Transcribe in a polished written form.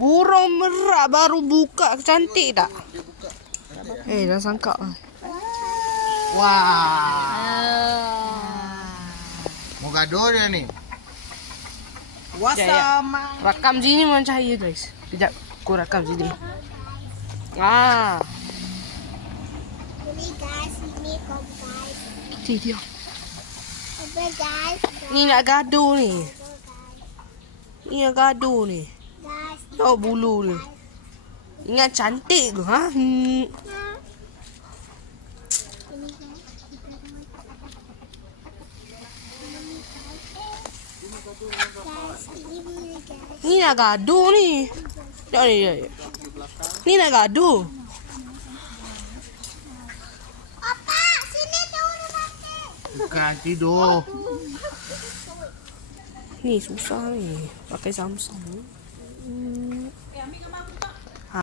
Burung merak baru buka. Cantik tak? Dah sangka. Wah. Mau gaduh dia ni. Wasama. Rakam sini memang cahaya guys. Sekejap. Aku rakam sini. Ini guys, ini kau guys. Dia. Apa guys? Ni nak gaduh ni. Ni nak gaduh ni. Guys. Tahu bulu ni. Ingat cantik ke? Ha? Guys, ini bulu guys. Ni nak gaduh ni. Tengok ni. Ni nak gaduh. Apa? Sini turun nanti. Bukan tidur. Ni susah ni. Pakai Samsung.